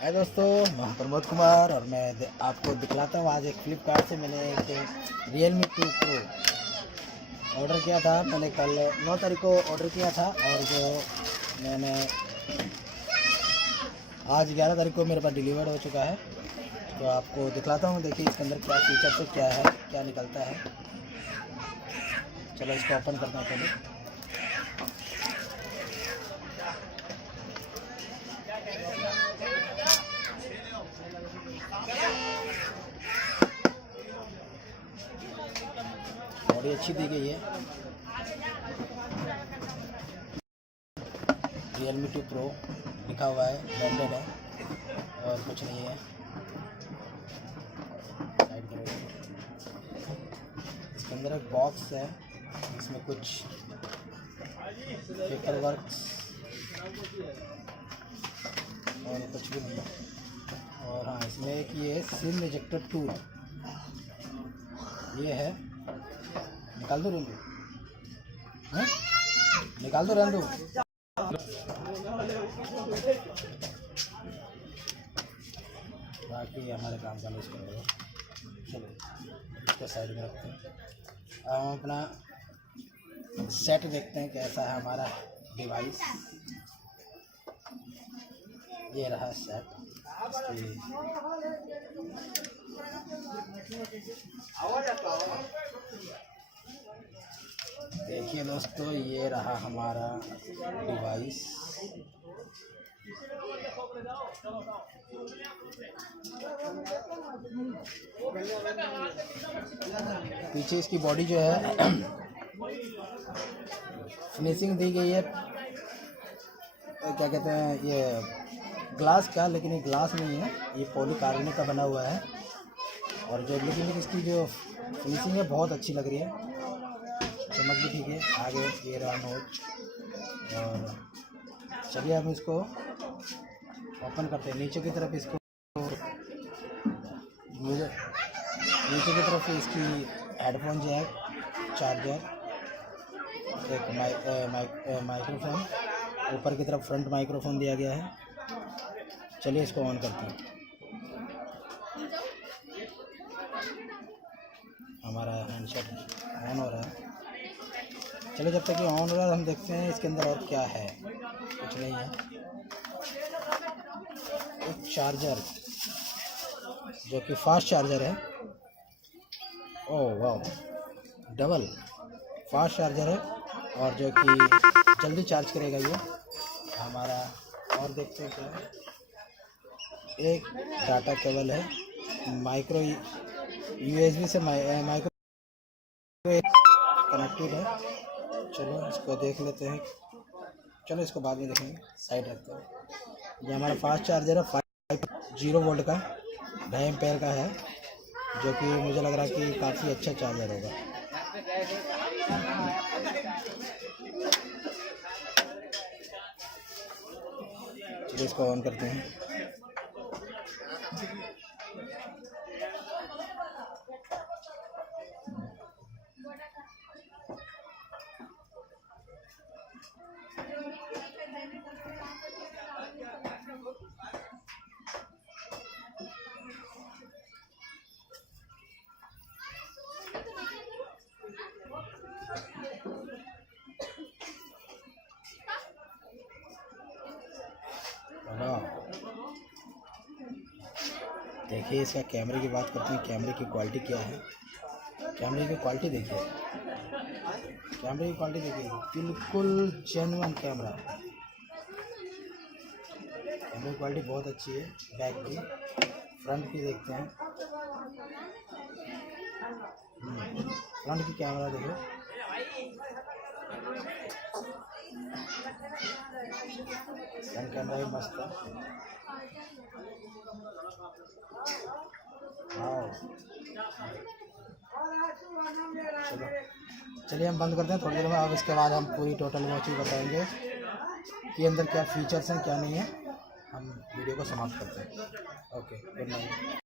हाय दोस्तों, मैं प्रमोद कुमार और मैं आपको दिखलाता हूँ। आज एक फ्लिपकार्ट से मैंने एक Realme 2 Pro ऑर्डर किया था। मैंने कल 9 तारीख को ऑर्डर किया था और जो मैंने आज 11 तारीख को मेरे पास डिलीवर्ड हो चुका है। तो आपको दिखलाता हूँ। देखिए इसके अंदर क्या फीचर है, क्या है, क्या निकलता है। चलो इसको ओपन करते हैं पहले। बॉडी अच्छी दी गई है। Realme 2 Pro लिखा हुआ है, ब्रांडेड है और कुछ नहीं है। साइड करो। इसके अंदर एक बॉक्स है, इसमें कुछ पेपर वर्क्स और कुछ भी नहीं है। और हाँ, इसमें एक ये सिम इजेक्टर टूल ये है। निकाल दो रेंडू, निकाल दो रेंडू। बाकी हमारे काम का लिस्ट कर दो। चलो इसको साइड में रखते हैं। अब हम अपना सेट देखते हैं कैसा है हमारा डिवाइस। ये रहा सेट। देखिए दोस्तों, ये रहा हमारा डिवाइस। पीछे इसकी बॉडी जो है फिनिशिंग दी गई है, क्या कहते हैं, ये ग्लास का, लेकिन ये ग्लास नहीं है, ये पॉलीकार्बोनेट का बना हुआ है। और जो लेकिन इसकी जो फिनिशिंग है बहुत अच्छी लग रही है, चमक भी ठीक है। आगे ये रहा नोच। और चलिए हम इसको ओपन करते हैं। नीचे की तरफ इसको नीचे की तरफ इसकी हेडफोन जैक, चार्जर, एक माइक्रोफोन, ऊपर की तरफ फ्रंट माइक्रोफोन दिया गया है। चलिए इसको ऑन करते हैं। हमारा हैंडसेट ऑन हो रहा है। चलो जब तक ये ऑन हो रहा है हम देखते हैं इसके अंदर और क्या है। कुछ नहीं है। एक चार्जर जो कि फास्ट चार्जर है। ओह वाह, डबल फास्ट चार्जर है और जो कि जल्दी चार्ज करेगा ये हमारा। और देखते हैं क्या है। एक डाटा केबल है, माइक्रो USB से माइक्रो कनेक्टेड है। चलो इसको देख लेते हैं। चलो इसको बाद में देखेंगे, साइड रखते हैं। ये हमारा फास्ट चार्जर है, 5.0 वोल्ट का, 2.5 एम्पेयर का है, जो कि मुझे लग रहा है कि काफ़ी अच्छा चार्जर होगा। चलिए इसको ऑन करते हैं। देखिए इसका कैमरे की बात करते हैं। कैमरे की क्वालिटी क्या है। कैमरे की क्वालिटी देखिए, कैमरे की क्वालिटी देखिए, बिल्कुल जेन्युइन कैमरा। कैमरे की क्वालिटी बहुत अच्छी है। बैक की, फ्रंट की देखते हैं। फ्रंट की कैमरा देखो, फ्रंट कैमरा भी मस्त है। चलो चलिए हम बंद करते हैं थोड़ी देर में। अब इसके बाद हम पूरी टोटल वॉचिंग बताएंगे कि अंदर क्या फीचर्स हैं क्या नहीं है। हम वीडियो को समाप्त करते हैं। Okay, good night.